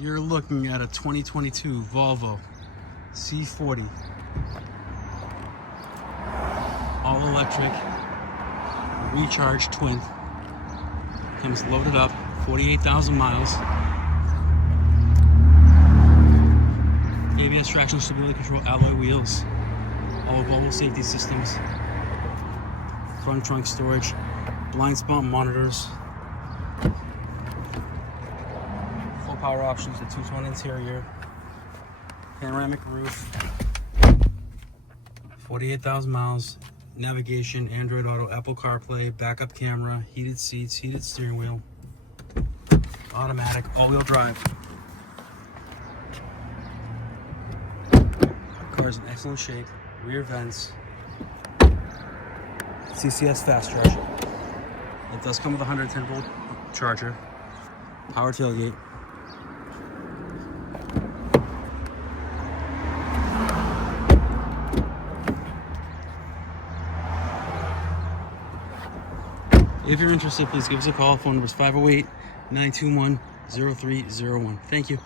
You're looking at a 2022 Volvo C40. All electric, recharged twin. Comes loaded up, 48,000 miles. ABS traction stability control, alloy wheels, all Volvo safety systems, front trunk storage, blind spot monitors, full power options, the two-tone interior, panoramic roof, 48,000 miles, navigation, Android Auto, Apple CarPlay, backup camera, heated seats, heated steering wheel, automatic, all-wheel drive. Car is in excellent shape, rear vents, CCS fast charge. It does come with a 110 volt charger, power tailgate. If you're interested, please give us a call. Phone number is 508-921-0301. Thank you.